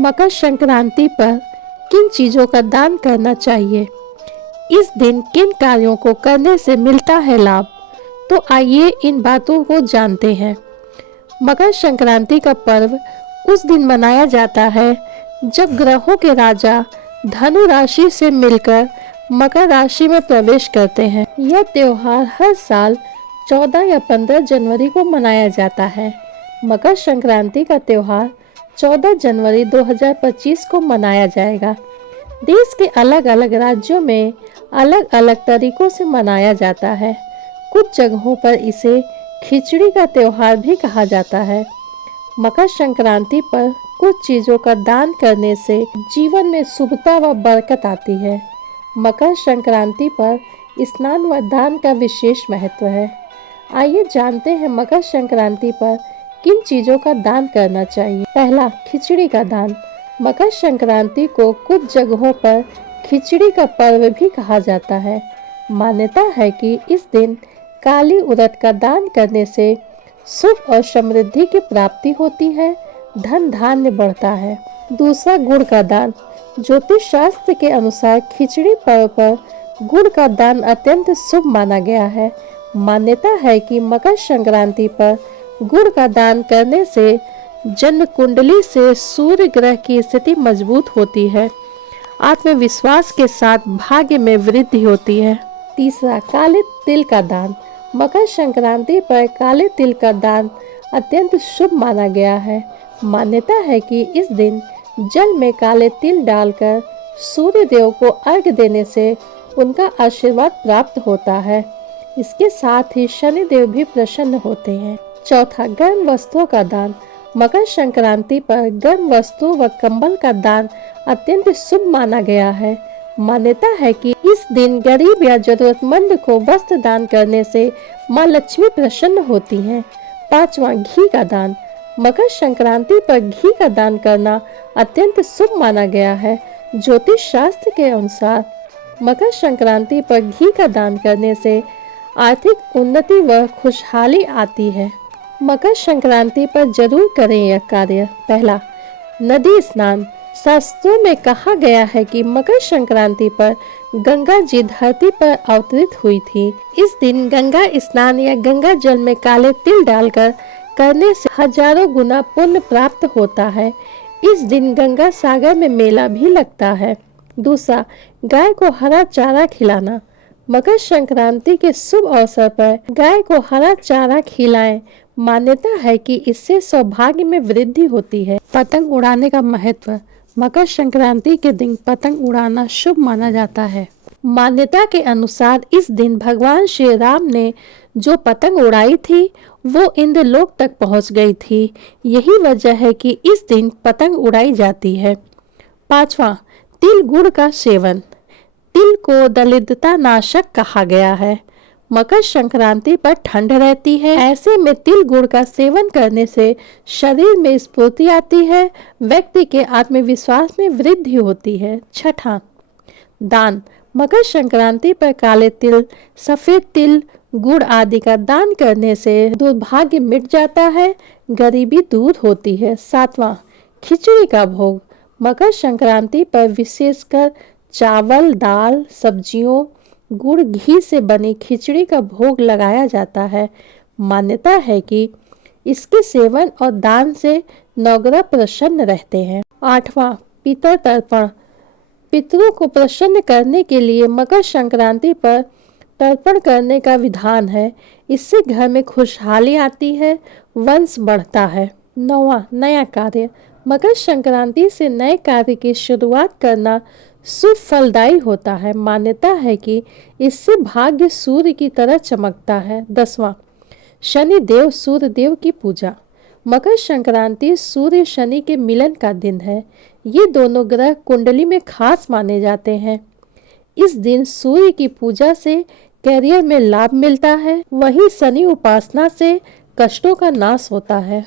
मकर संक्रांति पर किन चीज़ों का दान करना चाहिए? इस दिन किन कार्यों को करने से मिलता है लाभ? तो आइए इन बातों को जानते हैं। मकर संक्रांति का पर्व उस दिन मनाया जाता है जब ग्रहों के राजा धनु राशि से मिलकर मकर राशि में प्रवेश करते हैं। यह त्योहार हर साल 14 या 15 जनवरी को मनाया जाता है। मकर संक्रांति का त्योहार 14 जनवरी 2025 को मनाया जाएगा। देश के अलग अलग राज्यों में अलग अलग तरीकों से मनाया जाता है। कुछ जगहों पर इसे खिचड़ी का त्योहार भी कहा जाता है। मकर संक्रांति पर कुछ चीज़ों का दान करने से जीवन में शुभता व बरकत आती है। मकर संक्रांति पर स्नान व दान का विशेष महत्व है। आइए जानते हैं मकर संक्रांति पर किन चीज़ों का दान करना चाहिए। पहला, खिचड़ी का दान। मकर संक्रांति को कुछ जगहों पर खिचड़ी का पर्व भी कहा जाता है। मान्यता है कि इस दिन काली उड़द का दान करने से सुख और समृद्धि की प्राप्ति होती है, धन धान्य बढ़ता है। दूसरा, गुड़ का दान। ज्योतिष शास्त्र के अनुसार खिचड़ी पर्व पर गुड़ का दान अत्यंत शुभ माना गया है। मान्यता है कि मकर संक्रांति पर गुड़ का दान करने से जन्म कुंडली से सूर्य ग्रह की स्थिति मजबूत होती है। आत्मविश्वास के साथ भाग्य में वृद्धि होती है। तीसरा, काले तिल का दान। मकर संक्रांति पर काले तिल का दान अत्यंत शुभ माना गया है। मान्यता है कि इस दिन जल में काले तिल डालकर सूर्य देव को अर्घ्य देने से उनका आशीर्वाद प्राप्त होता है। इसके साथ ही शनि देव भी प्रसन्न होते हैं। चौथा, गर्म वस्त्रों का दान। मकर संक्रांति पर गर्म वस्त्रों व कंबल का दान अत्यंत शुभ माना गया है। मान्यता है कि इस दिन गरीब या जरूरतमंद को वस्त्र दान करने से मां लक्ष्मी प्रसन्न होती हैं। पांचवा, घी का दान। मकर संक्रांति पर घी का दान करना अत्यंत शुभ माना गया है। ज्योतिष शास्त्र के अनुसार मकर संक्रांति पर घी का दान करने से आर्थिक उन्नति व खुशहाली आती है। मकर संक्रांति पर जरूर करें यह कार्य। पहला, नदी स्नान। शास्त्रों में कहा गया है कि मकर संक्रांति पर गंगा जी धरती पर अवतरित हुई थी। इस दिन गंगा स्नान या गंगा जल में काले तिल डालकर करने से हजारों गुना पुण्य प्राप्त होता है। इस दिन गंगा सागर में मेला भी लगता है। दूसरा, गाय को हरा चारा खिलाना। मकर संक्रांति के शुभ अवसर पर गाय को हरा चारा खिलाएं। मान्यता है कि इससे सौभाग्य में वृद्धि होती है। पतंग उड़ाने का महत्व। मकर संक्रांति के दिन पतंग उड़ाना शुभ माना जाता है। मान्यता के अनुसार इस दिन भगवान श्री राम ने जो पतंग उड़ाई थी वो इंद्रलोक तक पहुंच गई थी। यही वजह है कि इस दिन पतंग उड़ाई जाती है। पांचवा, तिल गुड़ का सेवन। तिल को दरिद्रता नाशक कहा गया है। मकर संक्रांति पर ठंड रहती है, ऐसे में तिल गुड़ का सेवन करने से शरीर में स्फूर्ति आती है, व्यक्ति के आत्मविश्वास में वृद्धि होती है। छठा, दान। मकर संक्रांति पर काले तिल, सफेद तिल, गुड़ आदि का दान करने से दुर्भाग्य मिट जाता है, गरीबी दूर होती है। सातवां, खिचड़ी का भोग। मकर संक्रांति पर विशेषकर चावल, दाल, सब्जियों, गुड़, घी से बनी खिचड़ी का भोग लगाया जाता है। मान्यता है कि इसके सेवन और दान से नवग्रह प्रसन्न रहते हैं। आठवां, पितर तर्पण। पितरों को प्रसन्न करने के लिए मकर संक्रांति पर तर्पण करने का विधान है। इससे घर में खुशहाली आती है, वंश बढ़ता है। नौवां, नया कार्य। मकर संक्रांति से नए कार्य की शुरुआत करना शुभ फलदायी होता है। मान्यता है कि इससे भाग्य सूर्य की तरह चमकता है। 10वां, शनि देव सूर्य देव की पूजा। मकर संक्रांति सूर्य शनि के मिलन का दिन है। ये दोनों ग्रह कुंडली में खास माने जाते हैं। इस दिन सूर्य की पूजा से कैरियर में लाभ मिलता है, वहीं शनि उपासना से कष्टों का नाश होता है।